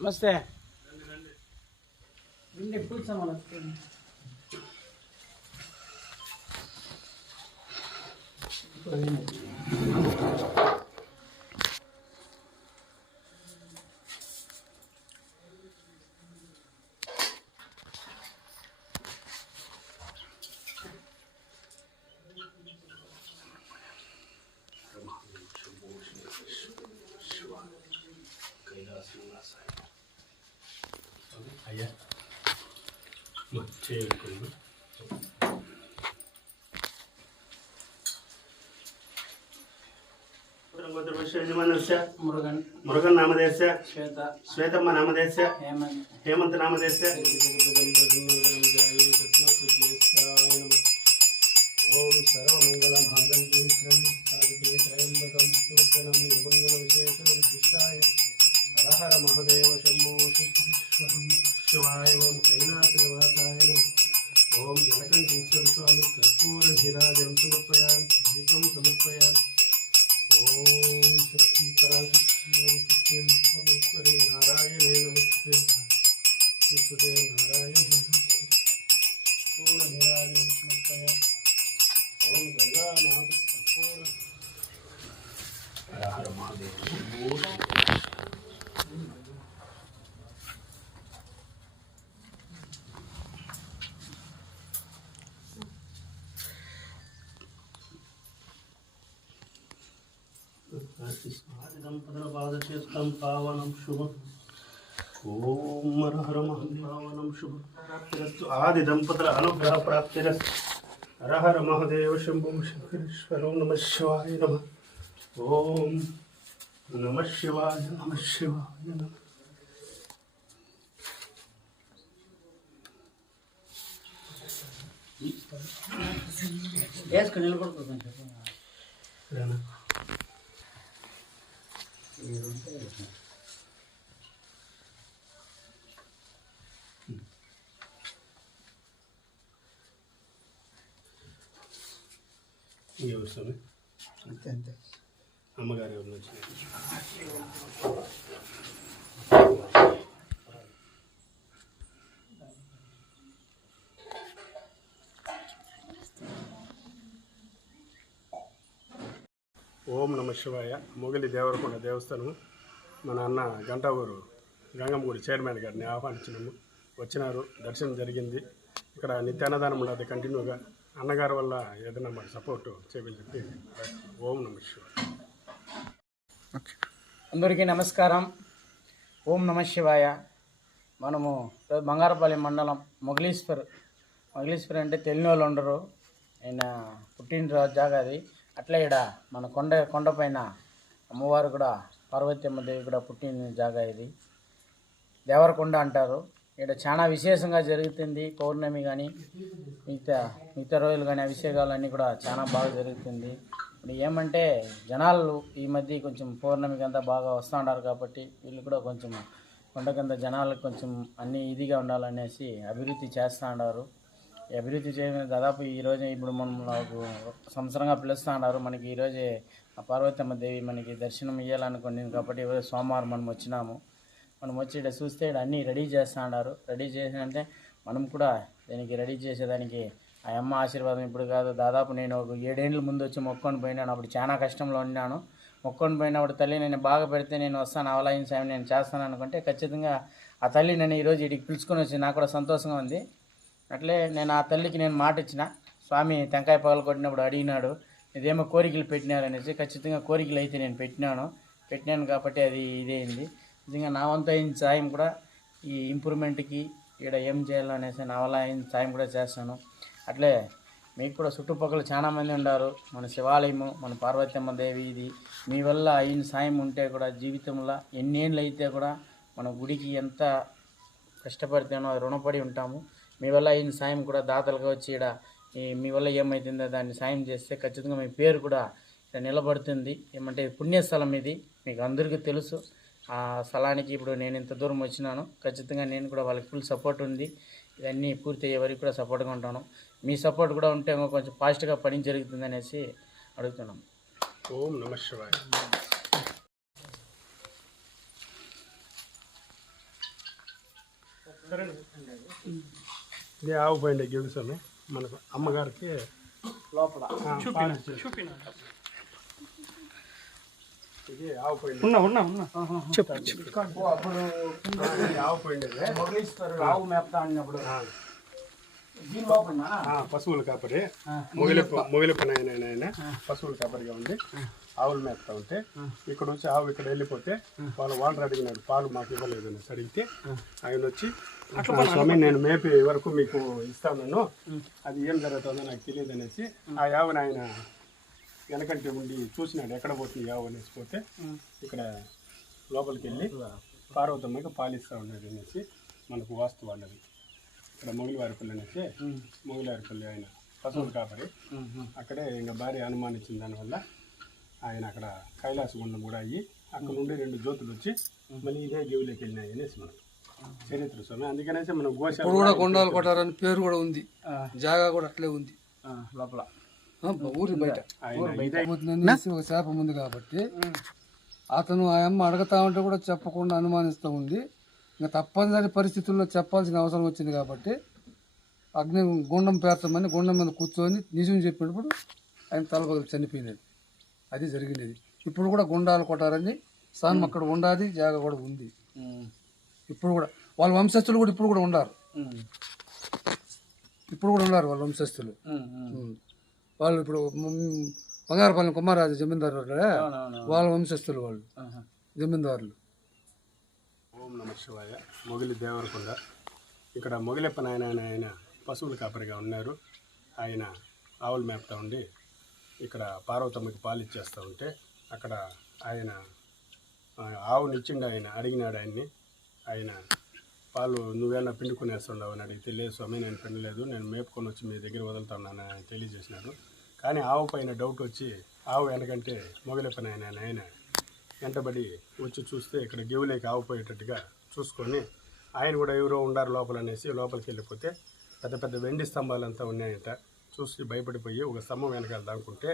నమస్తే కూర్చోమా అయ్యా చేయాలి మురుగన్ నామదేశ శ్వేతమ్మ నామదేశ హేమంత్ నామదేశ ఓం సర్వమంగళ మాంగళ్యం సాధికే త్రయంబకం సువర్ధనం నిర్మంగళ విశేషణం శిష్టాయ హర మహదేవ శంభో శివాయ ఓం కైలాసనివాసాయ ఓం జలకంఠేశ్వర స్వామి కర్పూర ధిరాజం సమర్పయామి దీపం సమర్పయామి ఓం శక్తి పరాశక్తి నారాయణే నమస్తే విశ్వదే నారాయణ కర్పూర ధిరాజం సమర్పయామి ఓం గంగానాథ కర్పూర హర మహాదేవ శంభో ఆదిదంపతుల పావనం శుభం ఓం హర మహాదేవం శుభం ఆది దంపతుల అనుగ్రహ ప్రాప్తిరస్తు హర హర మహాదేవ శంభో శంకరేశ్వరం నమ శివాయ నమ ఓం నమ శివాయ నమ శివాయ నమ వేసుకుని నిలబడుతుంది ఎవరు స్వామి అంతే అంతే అమ్మగారు ఎవరు వచ్చినారు ఓం నమ శివాయ మొగలి దేవరకొండ దేవస్థానం మన అన్న గంటావూరు గంగమ్మ గుడి చైర్మన్ గారిని ఆహ్వానించినాము వచ్చినారు దర్శనం జరిగింది ఇక్కడ నిత్యాన్నదానం ఉన్నది కంటిన్యూగా అన్నగారి వల్ల ఏదైనా మాకు సపోర్ట్ చేయమని చెప్పి ఓం నమ శివాయ. అందరికీ నమస్కారం. ఓం నమ శివాయ. మనము బంగారపల్లి మండలం మొగలీశ్వర్ అంటే తెలియని వాళ్ళు ఉండరు. ఆయన పుట్టినరోజు జాగా అది. అట్లా ఇక్కడ మన కొండపైన అమ్మవారు కూడా పార్వతమ్మ దేవి కూడా పుట్టిన జాగా ఇది. దేవరకొండ అంటారు. ఇక్కడ చాలా విశేషంగా జరుగుతుంది. పౌర్ణమి కానీ మిగతా రోజులు కానీ అభిషేకాలు కూడా చాలా బాగా జరుగుతుంది. ఇప్పుడు ఏమంటే జనాలు ఈ మధ్య కొంచెం పౌర్ణమికి అంతా బాగా వస్తూ ఉంటారు కాబట్టి వీళ్ళు కూడా కొంచెం కొండ కింద జనాలకు కొంచెం అన్నీ ఇదిగా ఉండాలనేసి అభివృద్ధి చేస్తూ ఉన్నారు. ఈ అభివృద్ధి చేయడం దాదాపు ఈరోజు ఇప్పుడు మనం సంవత్సరంగా పిలుస్తూ ఉన్నారు. మనకి ఈరోజే పార్వతమ్మ దేవి మనకి దర్శనం ఇవ్వాలనుకుంది కాబట్టి ఈరోజు సోమవారం మనం వచ్చినాము. మనం వచ్చి ఇక్కడ చూస్తే ఇక్కడ అన్నీ రెడీ చేస్తూ ఉన్నారు. రెడీ చేసినంటే మనం కూడా దీనికి రెడీ చేసేదానికి ఆ అమ్మ ఆశీర్వాదం ఇప్పుడు కాదు, దాదాపు నేను ఒక 7 ఏళ్ళ ముందు వచ్చి మొక్కొని పోయినాను. అప్పుడు చాలా కష్టంలో ఉన్నాను. మొక్కొని పోయినప్పుడు తల్లి నేను బాగా పెడితే నేను వస్తాను, అవలాయిన సాయం నేను చేస్తాను అనుకుంటే ఖచ్చితంగా ఆ తల్లి నన్ను ఈరోజు ఇక్కడికి పిలుచుకొని వచ్చి నాకు కూడా సంతోషంగా ఉంది. అట్లే నేను ఆ తల్లికి నేను మాట ఇచ్చిన. స్వామి టెంకాయ పగలు కొట్టినప్పుడు అడిగినాడు ఇదేమో కోరికలు పెట్టినారనేసి. ఖచ్చితంగా కోరికలు అయితే నేను పెట్టినాను కాబట్టి అది ఇదేంది. నిజంగా నా వంతు అయిన సాయం కూడా ఈ ఇంప్రూవ్మెంట్కి ఇక్కడ ఏం చేయాలనేసి నా వల్ల అయిన సాయం కూడా చేస్తాను. అట్లే మీకు కూడా చుట్టుపక్కల చాలామంది ఉన్నారు. మన శివాలయము, మన పార్వతమ్మ దేవి ఇది మీ వల్ల అయిన సాయం ఉంటే కూడా జీవితంలో ఎన్నేళ్ళు అయితే కూడా మన గుడికి ఎంత కష్టపడితేనో రుణపడి ఉంటాము. మీ వల్ల అయిన సాయం కూడా దాతలుగా వచ్చి ఇక్కడ మీ వల్ల ఏమవుతుందో దాన్ని సాయం చేస్తే ఖచ్చితంగా మీ పేరు కూడా ఇక్కడ నిలబడుతుంది. ఏమంటే పుణ్యస్థలం ఇది, మీకు అందరికీ తెలుసు. ఆ స్థలానికి ఇప్పుడు నేను ఇంత దూరం వచ్చినాను. ఖచ్చితంగా నేను కూడా వాళ్ళకి ఫుల్ సపోర్ట్ ఉంది. ఇవన్నీ పూర్తి అయ్యే వరకు కూడా సపోర్ట్గా ఉంటాను. మీ సపోర్ట్ కూడా ఉంటే కొంచెం ఫాస్ట్గా పని జరుగుతుంది అనేసి అడుగుతున్నాం. ఓం నమ శివాయ. ఇది ఆవు పోయిండే గిడుసమే మనకు అమ్మగారికి లోపల ఇది ఆవు పోయింది. అప్పుడు ఆవు పోయిండేదే ఆవు మేపుతా అన్నప్పుడు దీని లోపల పశువుల కాపరి మొగిలి పని ఆయన పశువుల కాపరిగా ఉండి ఆవులు మేపుతా ఉంటే ఇక్కడ వచ్చి ఆవు ఇక్కడ వెళ్ళిపోతే వాళ్ళు వాటర్ అడిగినాడు, పాలు మాకు ఇవ్వలేదు అని అడిగితే ఆయన వచ్చి స్వామి నేను మేపే వరకు మీకు ఇస్తాను, అది ఏం జరుగుతుందో నాకు తెలియదు అనేసి ఆ ఆవుని ఆయన వెనకంటే ఉండి చూసినాడు ఎక్కడ పోతుంది ఆవు అనేసి. పోతే ఇక్కడ లోపలికి వెళ్ళి పార్వతమ్మకి పాలిస్తూ ఉన్నాడు అనేసి మనకు వాస్తు అన్నది. ఇక్కడ మొగిలివారిపల్లి అనేసి మొగిలివారిపల్లి ఆయన పశువుల కాపరి అక్కడే ఇంకా భార్య అనుమానించిన దానివల్ల ఆయన అక్కడ కైలాస గుండం కూడా అయ్యి అక్కడ నుండి 2 జ్యోతులు వచ్చి మళ్ళీ ఇదే గేవులోకి వెళ్ళినాయి అనేసి మనం చరిత్ర స్వామి. అందుకనేసి మనం గోశాల కూడా కొండాలు కొట్టారని పేరు కూడా ఉంది, జాగా కూడా అట్లే ఉంది లోపల ఊరి బయట. ఒక శాపం ఉంది కాబట్టి అతను ఆ అమ్మ అడగతా ఉంటే కూడా చెప్పకుండా అనుమానిస్తూ ఉంది. ఇంకా తప్పనిసరి పరిస్థితుల్లో చెప్పాల్సిన అవసరం వచ్చింది కాబట్టి అగ్ని గుండం పేర్చమని గుండం మీద కూర్చొని నిజం చెప్పినప్పుడు ఆయన తలపగలు చనిపోయినది. అది జరిగినది. ఇప్పుడు కూడా గుండాలు కొట్టారని స్థానం అక్కడ ఉండాది, జాగా కూడా ఉంది. ఇప్పుడు కూడా వాళ్ళ వంశస్థులు కూడా ఇప్పుడు కూడా ఉన్నారు, వాళ్ళ వంశస్థులు. వాళ్ళు ఇప్పుడు బంగారపల్లి కుమారరాజు జమీందారు వాళ్ళ వంశస్థులు, వాళ్ళు జమీందారులు. ఓం నమ శివాయ. మొగిలి దేవరకొండ. ఇక్కడ మొగిలెప్ప ఆయన పశువుల కాపరిగా ఉన్నారు. ఆయన ఆవులు మేపుతా ఉండి ఇక్కడ పార్వతమ్మకి పాలు ఇచ్చేస్తూ ఉంటే అక్కడ ఆయన ఆవునిచ్చిండు. ఆయన అడిగినాడు ఆయన్ని, ఆయన పాలు నువ్వేనా పిండుకునేస్తుండవు అని అడిగితే లేదు స్వామి నేను పిండలేదు, నేను మేపుకొని వచ్చి మీ దగ్గర వదులుతున్నాను అని తెలియజేసినాడు. కానీ ఆవు పైన డౌట్ వచ్చి ఆవు వెనకంటే మొగిలెప్పని ఆయన వెంటబడి వచ్చి చూస్తే ఇక్కడ గేవులేకి ఆవు పోయేటట్టుగా చూసుకొని ఆయన కూడా ఎవరో ఉండారు లోపల అనేసి లోపలికి వెళ్ళిపోతే పెద్ద పెద్ద వెండి స్తంభాలంతా ఉన్నాయంట. చూసి భయపడిపోయి ఒక స్తంభం వెనకాల దాక్కుంటే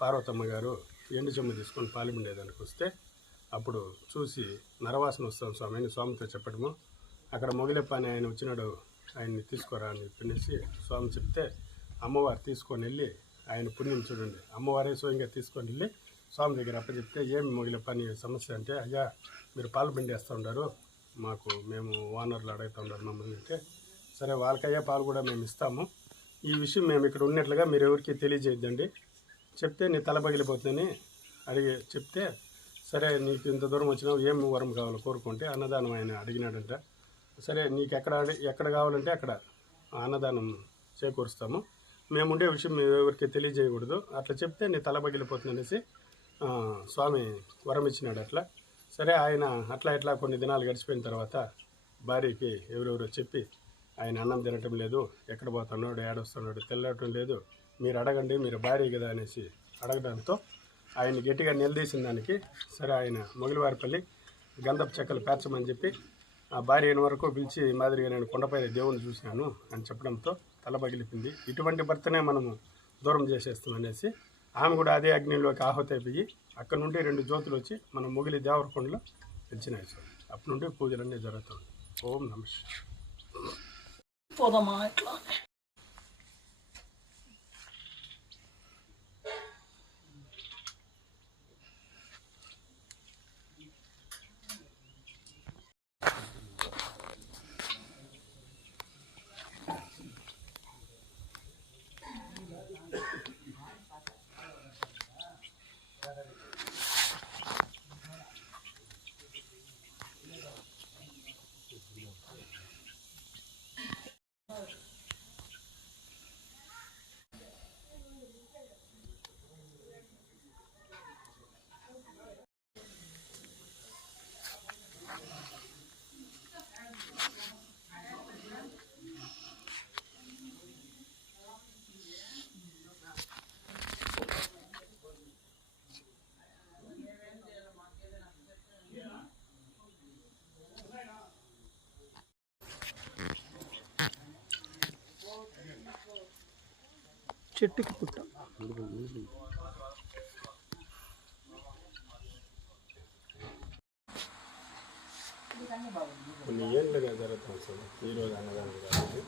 పార్వతమ్మ గారు ఎండు చెమ్మ తీసుకొని పాలిమిండేదానికి వస్తే అప్పుడు చూసి నరవాసన వస్తాం స్వామి అని స్వామితో చెప్పడము. అక్కడ మొగిలెప్ప అని ఆయన వచ్చినాడు, ఆయన్ని తీసుకోరా అని చెప్పేసి స్వామి చెప్తే అమ్మవారు తీసుకొని వెళ్ళి ఆయన పుణ్యం చూడండి, అమ్మవారే స్వయంగా తీసుకొని వెళ్ళి స్వామి దగ్గర అప్పచెప్తే ఏమి మొగిలెప్ప అని సమస్య అంటే, అయ్యా మీరు పాలు పిండేస్తూ ఉన్నారు, మేము ఓనర్లు అడుగుతూ ఉన్నారు మమ్మల్ని అంటే, సరే వాళ్ళకయ్యా పాలు కూడా మేము ఇస్తాము, ఈ విషయం మేము ఇక్కడ ఉన్నట్లుగా మీరు ఎవరికి తెలియజేయద్దండి, చెప్తే నీ తల పగిలిపోతుందని అడిగి చెప్తే, సరే నీకు ఇంత దూరం వచ్చినావు ఏం వరం కావాలో కోరుకుంటే అన్నదానం ఆయన అడిగినాడంట. సరే నీకు ఎక్కడ కావాలంటే అక్కడ అన్నదానం చేకూరుస్తాము, మేముండే విషయం మేము ఎవరికి తెలియజేయకూడదు, అట్లా చెప్తే నీ తల పగిలిపోతుంది అనేసి స్వామి వరం ఇచ్చినాడు. అట్లా సరే ఆయన అట్లా కొన్ని దినాలు గడిచిపోయిన తర్వాత భార్యకి ఎవరెవరో చెప్పి ఆయన అన్నం తినటం లేదు, ఎక్కడ పోతున్నాడు ఏడొస్తున్నాడు తెల్లటం లేదు, మీరు అడగండి మీరు భార్య కదా అనేసి అడగడంతో ఆయన గట్టిగా నిలదీసిన దానికి సరే ఆయన మొగిలివారిపల్లి గంధపు చెక్కలు పేర్చమని చెప్పి ఆ భార్య అయిన వరకు పిలిచి మాదిరిగా నేను కొండపై దేవుని చూశాను అని చెప్పడంతో తల పగిలిపింది. ఇటువంటి భర్తనే మనము దూరం చేసేస్తాం అనేసి ఆమె కూడా అదే అగ్నిలోకి ఆహుతి అయిపోయి అక్కడ నుండి 2 జ్యోతులు వచ్చి మన మొగిలి దేవరకొండలో వచ్చినాయి సార్. అప్పటి నుండి పూజలన్నీ జరుగుతుంది. ఓం నమ శివాయ. చెట్టుకి పుట్ట. కొన్ని ఏళ్ళుగా జరుగుతుంది సార్ ఈరోజు అన్నదానం కాదు.